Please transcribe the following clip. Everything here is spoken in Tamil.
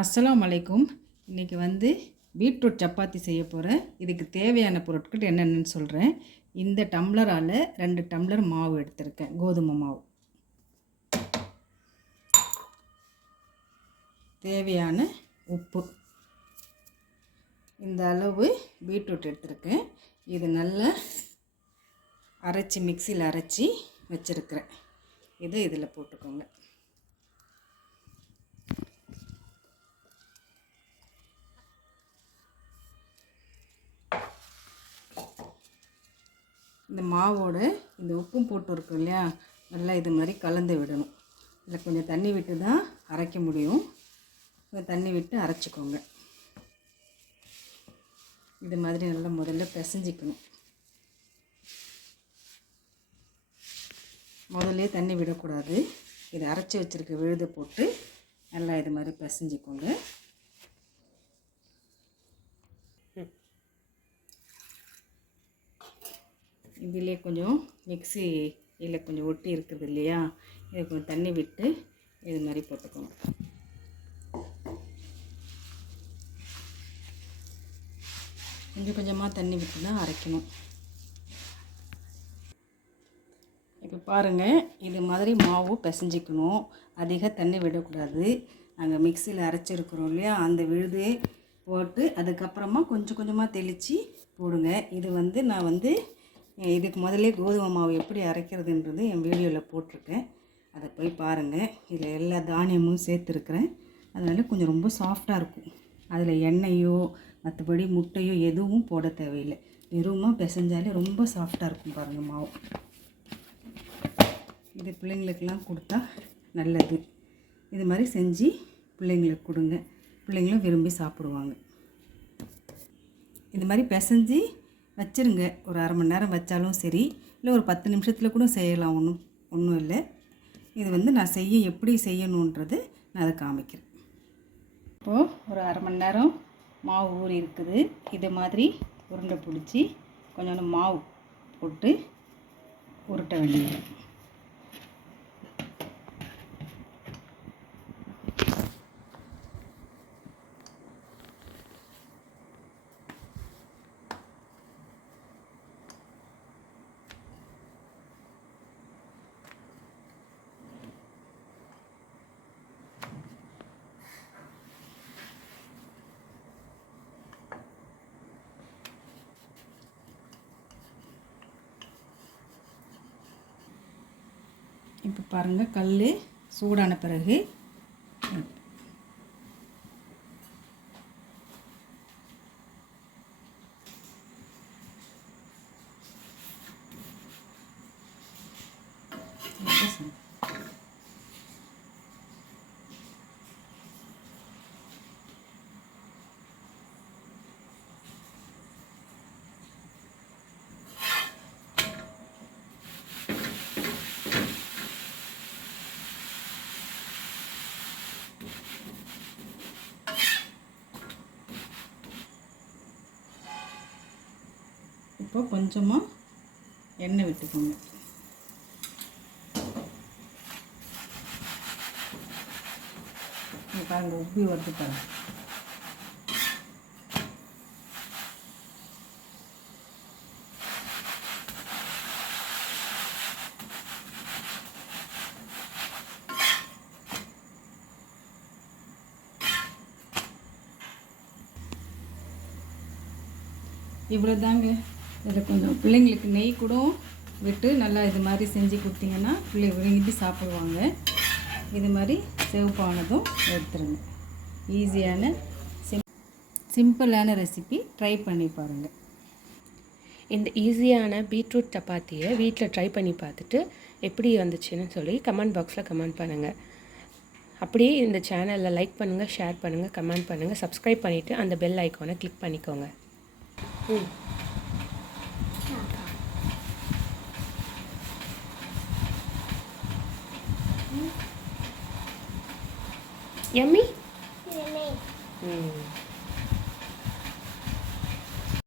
அஸ்ஸலாமு அலைக்கும். இன்றைக்கி வந்து பீட்ரூட் சப்பாத்தி செய்ய போகிறேன். இதுக்கு தேவையான பொருட்கள் என்னென்னு சொல்கிறேன். இந்த டம்ளரால் 2 டம்ளர் மாவு எடுத்திருக்கேன், கோதுமை மாவு. தேவையான உப்பு. இந்த அளவு பீட்ரூட் எடுத்திருக்கேன். இது நல்லா அரைச்சி மிக்சியில் அரைச்சி வச்சுருக்கிறேன். இதை இதில் போட்டுக்கோங்க. இந்த மாவோட இந்த உப்பும் போட்டு இருக்கும் இல்லையா, நல்லா இது மாதிரி கலந்து விடணும். இதில் கொஞ்சம் தண்ணி விட்டு தான் அரைக்க முடியும். கொஞ்சம் தண்ணி விட்டு அரைச்சிக்கோங்க. இது மாதிரி நல்லா முதல்ல பிசைஞ்சிக்கணும். முதல்ல தண்ணி விடக்கூடாது. இதை அரைச்சி வச்சுருக்க விழுதை போட்டு நல்லா இது மாதிரி பிசைஞ்சிக்கோங்க. இதிலே கொஞ்சம் மிக்சியில் கொஞ்சம் ஒட்டி இருக்குது இல்லையா, இதை கொஞ்சம் தண்ணி விட்டு இது மாதிரி போட்டுக்கோங்க. கொஞ்சம் கொஞ்சமாக தண்ணி விட்டு தான் அரைக்கணும். இப்போ பாருங்கள், இது மாதிரி மாவு பிசைஞ்சிக்கணும். அதிக தண்ணி விடக்கூடாது. நாங்கள் மிக்சியில் அரைச்சிருக்கிறோம் இல்லையா, அந்த விழுது போட்டு அதுக்கப்புறமா கொஞ்சம் கொஞ்சமாக தெளித்து போடுங்க. இது நான் இதுக்கு முதல்ல கோதுமை மாவு எப்படி அரைக்கிறதுன்றது என் வீடியோவில் போட்டிருக்கேன். அதை போய் பாருங்கள். இதில் எல்லா தானியமும் சேர்த்துருக்குறேன். அதனால் கொஞ்சம் ரொம்ப சாஃப்டாக இருக்கும். அதில் எண்ணெயோ மற்றபடி முட்டையோ எதுவும் போட தேவையில்லை. வெறுமாக பிசைஞ்சாலே ரொம்ப சாஃப்டாக இருக்கும். பாருங்கள் மாவு. இது பிள்ளைங்களுக்கெல்லாம் கொடுத்தா நல்லது. இது மாதிரி செஞ்சு பிள்ளைங்களுக்கு கொடுங்க. பிள்ளைங்களும் விரும்பி சாப்பிடுவாங்க. இது மாதிரி பிசைஞ்சு வச்சுருங்க. ஒரு அரை மணி நேரம் வச்சாலும் சரி, இல்லை ஒரு 10 நிமிஷத்தில் கூட செய்யலாம். ஒன்றும் இல்லை. இது நான் எப்படி செய்யணுன்றது நான் அதை காமிக்கிறேன். இப்போது ஒரு அரை மணி நேரம் மாவு ஊறி இருக்குது. இது மாதிரி உருண்டை பிடிச்சி கொஞ்சோண்டு மாவு போட்டு உருட்ட வேண்டியது. இப்போ பாருங்கள், கல் சூடான பிறகு இப்போ கொஞ்சமாக எண்ணெய் விட்டுக்கோங்க. பாருங்கள், உப்பி வருது பாருங்கள். இவ்வளோ தாங்க. இதில் கொஞ்சம் பிள்ளைங்களுக்கு நெய் கூட விட்டு நல்லா இது மாதிரி செஞ்சு கொடுத்தீங்கன்னா பிள்ளைங்க விரும்பி சாப்பிடுவாங்க. இது மாதிரி சிவப்பானதும் எடுத்துருங்க. ஈஸியான சிம்பிளான ரெசிபி. ட்ரை பண்ணி பாருங்கள். இந்த ஈஸியான பீட்ரூட் சப்பாத்தியை வீட்டில் ட்ரை பண்ணி பார்த்துட்டு எப்படி வந்துச்சுன்னு சொல்லி கமெண்ட் பாக்ஸில் கமெண்ட் பண்ணுங்கள். அப்படியே இந்த சேனலில் லைக் பண்ணுங்கள், ஷேர் பண்ணுங்கள், கமெண்ட் பண்ணுங்கள், சப்ஸ்கிரைப் பண்ணிவிட்டு அந்த பெல் ஐக்கானை கிளிக் பண்ணிக்கோங்க. Yummy? Yummy.